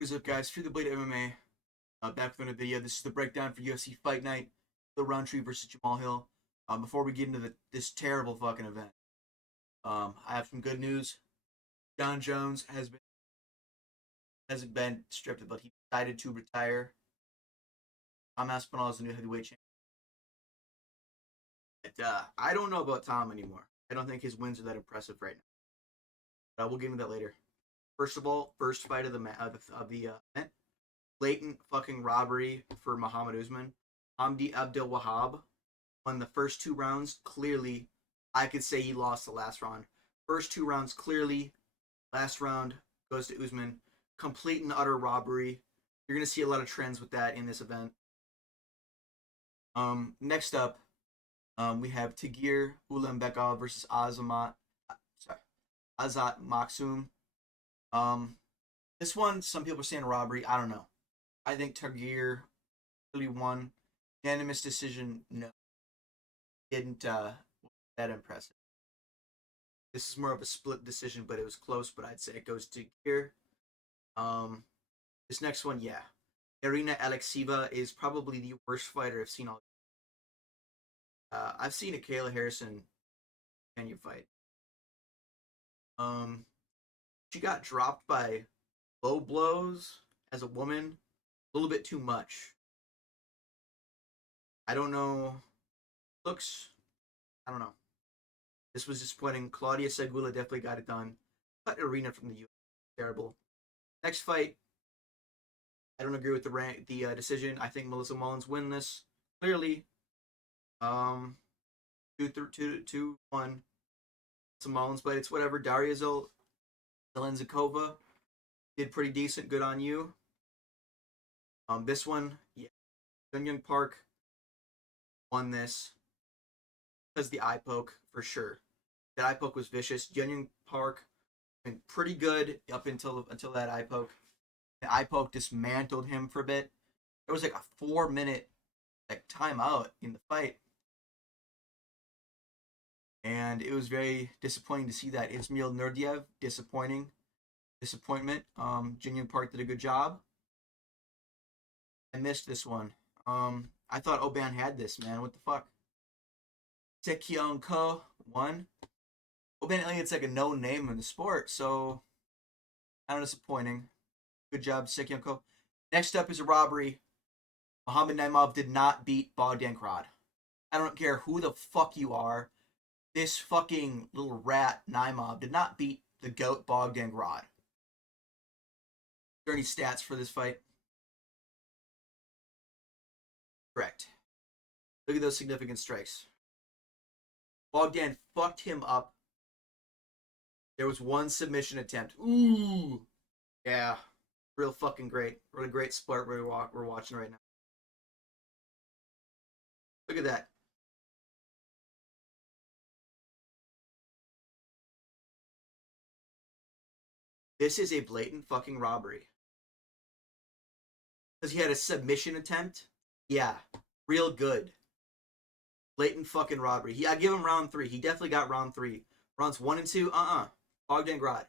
What's up, guys? Free the Blade MMA. Back with another video. This is the breakdown for UFC Fight Night, the Roundtree versus Jamal Hill. Before we get into this terrible fucking event, I have some good news. John Jones hasn't been stripped, but he decided to retire. Tom Aspinall is the new heavyweight champion. I don't know about Tom anymore. I don't think his wins are that impressive right now. But we'll get into that later. First of all, first fight of the event. Blatant fucking robbery for Muhammad Usman. Hamdi Abdel Wahab won the first two rounds. Clearly, I could say he lost the last round. First two rounds clearly. Last round goes to Usman. Complete and utter robbery. You're gonna see a lot of trends with that in this event. Next up, we have Tagir Ulembekov versus Azat Maksum. This one, some people are saying robbery. I don't know. I think Tagir really won. Unanimous decision, no. Didn't that impressive. This is more of a split decision, but it was close, but I'd say it goes to Tagir. This next one, yeah. Irina Alexieva is probably the worst fighter I've seen all. I've seen a Kayla Harrison Kenya fight. She got dropped by low blows as a woman. A little bit too much. I don't know. Looks, I don't know. This was disappointing. Claudia Seguela definitely got it done. Cut Arena from the U.S. Terrible. Next fight. I don't agree with the decision. I think Melissa Mullins win this clearly. 2-1. Some Mullins, but it's whatever. Daria Zelenzikova did pretty decent. Good on you. This one, yeah. Jun Park won this because the eye poke for sure. That eye poke was vicious. Jun Park been pretty good up until that eye poke. The eye poke dismantled him for a bit. There was like a 4-minute timeout in the fight, and it was very disappointing to see that. Ismail Nurdiev, disappointment. Jun Park did a good job. I missed this one. I thought Oban had this, man. What the fuck? Sekyong Ko won. Oban Elliott's like a known name in the sport, so kind of disappointing. Good job, Sekyong Ko. Next up is a robbery. Muhammad Naimov did not beat Bogdan Krad. I don't care who the fuck you are. This fucking little rat Naimov did not beat the GOAT Bogdan Krad. Are there any stats for this fight? Correct. Look at those significant strikes. Bogdan fucked him up. There was one submission attempt. Ooh. Yeah. Real fucking great. Really great sport we're watching right now. Look at that. This is a blatant fucking robbery. Because he had a submission attempt? Yeah. Real good. Blatant fucking robbery. I give him round 3. He definitely got round 3. Rounds 1 and 2, Bogdan Krad.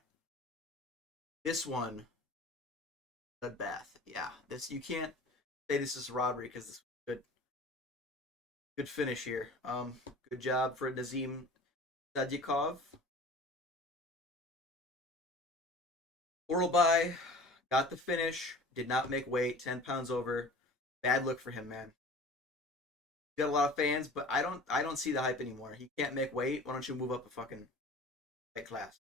This one, bloodbath. Yeah. This, you can't say this is a robbery because this was good finish here. Good job for Nazim Sadyakov. Oralby got the finish. Did not make weight. 10 pounds over. Bad look for him, man. Got a lot of fans, but I don't see the hype anymore. He can't make weight. Why don't you move up a fucking weight class?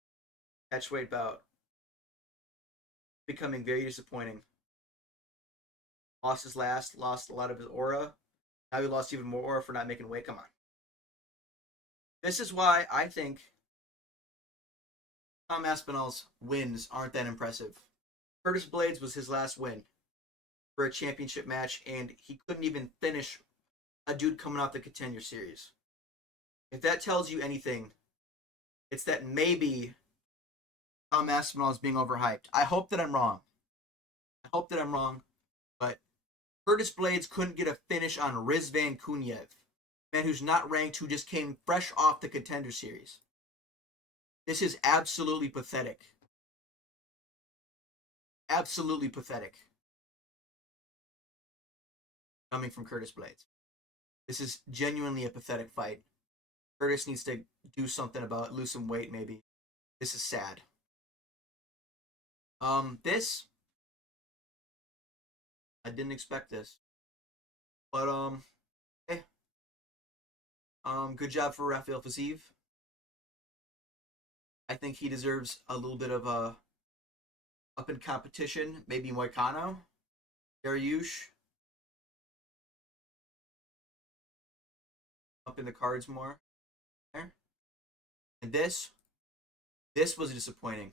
Catchweight bout. Becoming very disappointing. Lost his last, lost a lot of his aura. Now he lost even more aura for not making weight. Come on. This is why I think Tom Aspinall's wins aren't that impressive. Curtis Blades was his last win for a championship match, and he couldn't even finish a dude coming off the Contender Series. If that tells you anything, it's that maybe Tom Aspinall is being overhyped. I hope that I'm wrong. But Curtis Blades couldn't get a finish on Rizvan Kunyev, man who's not ranked, who just came fresh off the Contender Series. This is absolutely pathetic. Absolutely pathetic coming from Curtis Blades. This is genuinely a pathetic fight. Curtis needs to do something about it, lose some weight maybe. This is sad. This I didn't expect this, but hey, good job for Rafael Fiziev. I think he deserves a little bit of a up in competition. Maybe Moicano, Dariush, up in the cards more. There. And this was disappointing.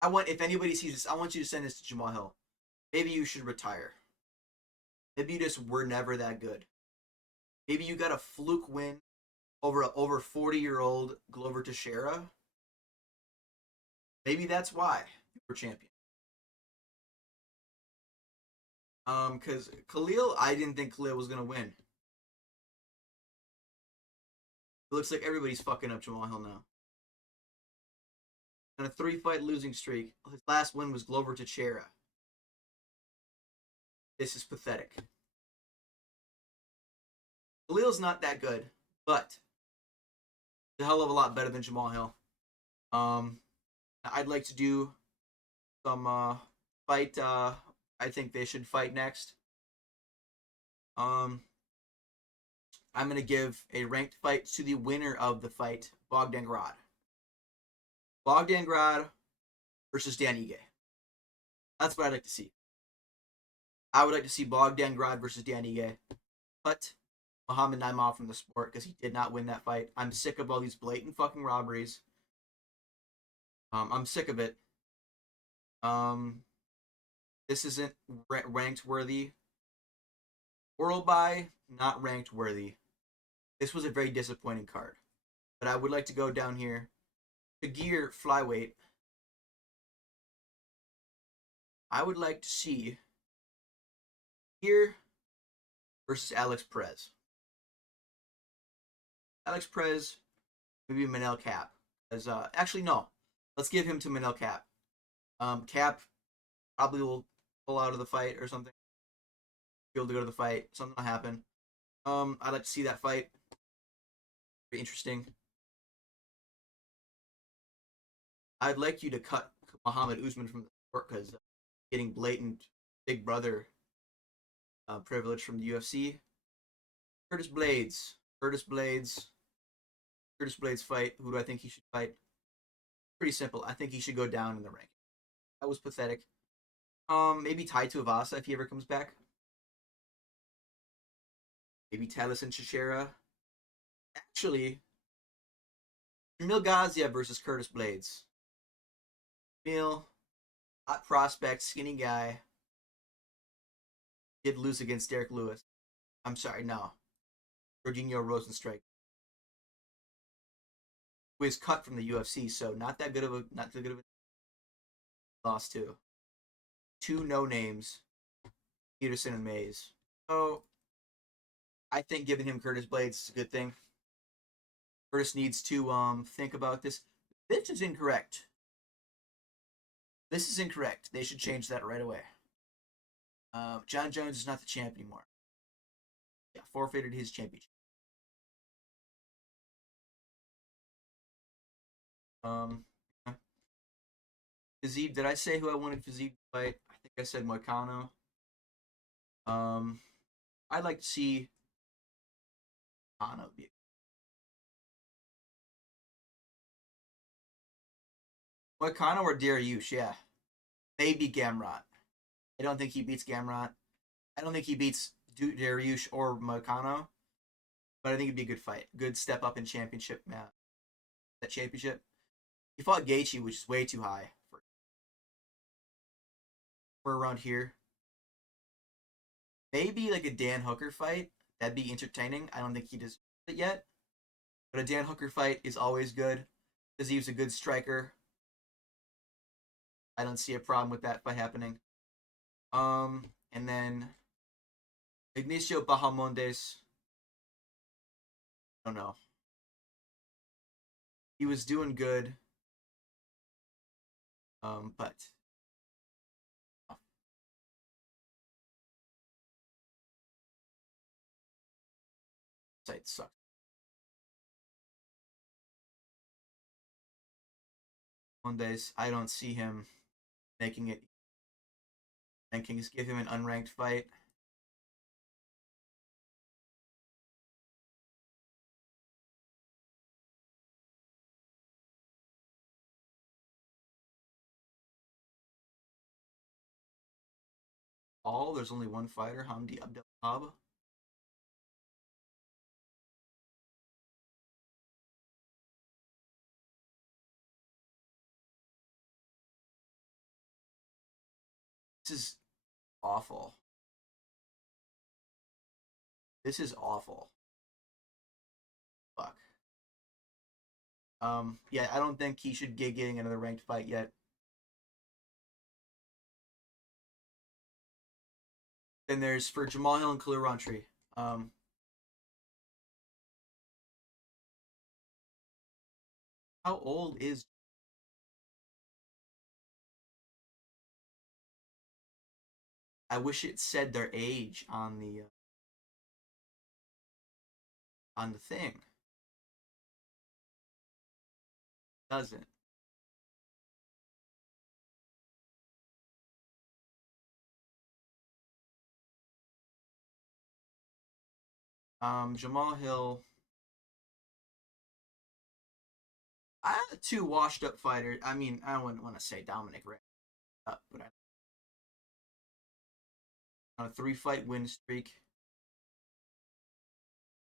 I want if anybody sees this, I want you to send this to Jamal Hill. Maybe you should retire. Maybe you just were never that good. Maybe you got a fluke win over a over 40-year-old Glover Teixeira. Maybe that's why you were champion. Because Khalil, I didn't think Khalil was gonna win. It looks like everybody's fucking up Jamal Hill now. On a 3-fight losing streak, his last win was Glover Teixeira. This is pathetic. Khalil's not that good, but a hell of a lot better than Jamal Hill. I'd like to do some fight. I think they should fight next. I'm gonna give a ranked fight to the winner of the fight, Bogdan Grad. Bogdan Grad versus Dan Ige. That's what I'd like to see. I would like to see Bogdan Grad versus Dan Ige. Cut Muhammad Naimov from the sport because he did not win that fight. I'm sick of all these blatant fucking robberies. I'm sick of it. This isn't ranked worthy. Oral by, not ranked worthy. This was a very disappointing card. But I would like to go down here to gear flyweight. I would like to see here versus Alex Perez. Alex Perez, maybe Manel Cap. As actually no, let's give him to Manel Cap. Cap probably will pull out of the fight or something. Be able to go to the fight. Something will happen. I'd like to see that fight. Very interesting. I'd like you to cut Muhammad Usman from the sport because getting blatant big brother privilege from the UFC. Curtis Blades. Curtis Blades fight. Who do I think he should fight? Pretty simple. I think he should go down in the ranking. That was pathetic. Maybe Tai Tuivasa if he ever comes back. Maybe Taliesin Teixeira. Actually, Jamil Gaziev versus Curtis Blades. Jamil, hot prospect, skinny guy. Did lose against Derek Lewis. I'm sorry, no. Jorginho Rosenstrike. Who is cut from the UFC, so not that good of a loss too. Two no names, Peterson and Mays. So I think giving him Curtis Blades is a good thing. Curtis needs to think about this. This is incorrect. This is incorrect. They should change that right away. John Jones is not the champ anymore. Yeah, forfeited his championship. Fiziev, did I say who I wanted Fiziev to fight? I think I said Moicano. I'd like to see Moicano be. Moicano or Dariush, yeah. Maybe Gamrot. I don't think he beats Gamrot. I don't think he beats Dariush or Moicano. But I think it'd be a good fight. Good step up in championship, man. That championship. He fought Gaethje, which is way too high. For around here. Maybe like a Dan Hooker fight. That'd be entertaining. I don't think he does it yet. But a Dan Hooker fight is always good. Because he's a good striker. I don't see a problem with that fight happening. And then Ignacio Bahamondes. I don't know. He was doing good. But Site sucks. One days I don't see him making it. Rankings give him an unranked fight. All there's only one fighter, Hamdi Abdelhab. This is awful. This is awful. Fuck. Yeah, I don't think he should get getting another ranked fight yet. Then there's for Jamal Hill and Khalil Rountree. How old is? I wish it said their age on the thing. Doesn't. Jamal Hill. I have two washed up fighters. I mean, I wouldn't want to say Dominic Reyes up, but on a 3-fight win streak.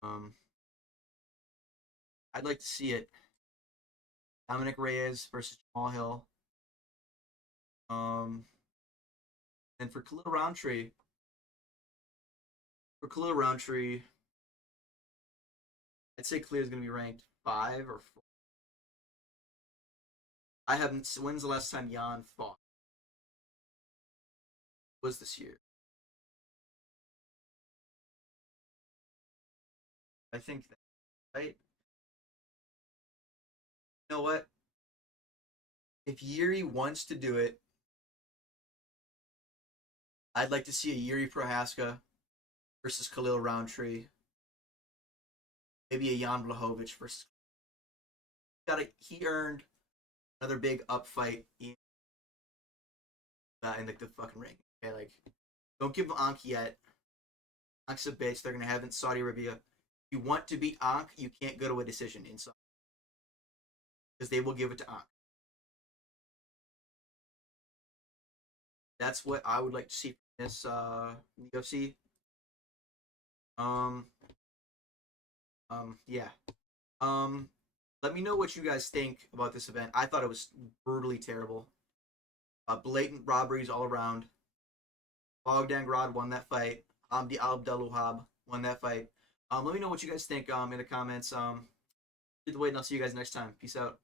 Um, I'd like to see it. Dominic Reyes versus Jamal Hill. And for Khalil Rountree, I'd say Khalil's gonna be ranked 5 or 4. I haven't. When's the last time Jan fought? Was this year? I think that, right. You know what? If Yuri wants to do it, I'd like to see a Yuri Prohaska versus Khalil Rountree. Maybe a Jan Blachowicz versus. He earned another big up fight in like the fucking ring. Okay, like don't give him Ankh yet. Ankh's a bitch. They're gonna have it in Saudi Arabia. If you want to beat Ankh, you can't go to a decision in Saudi because they will give it to Ankh. That's what I would like to see from this UFC. Um, yeah. Um, Let me know what you guys think about this event. I thought it was brutally terrible. Blatant robberies all around. Bogdan Grad won that fight. Hamdi Abdelwahab won that fight. Let me know what you guys think in the comments. Either way, and I'll see you guys next time. Peace out.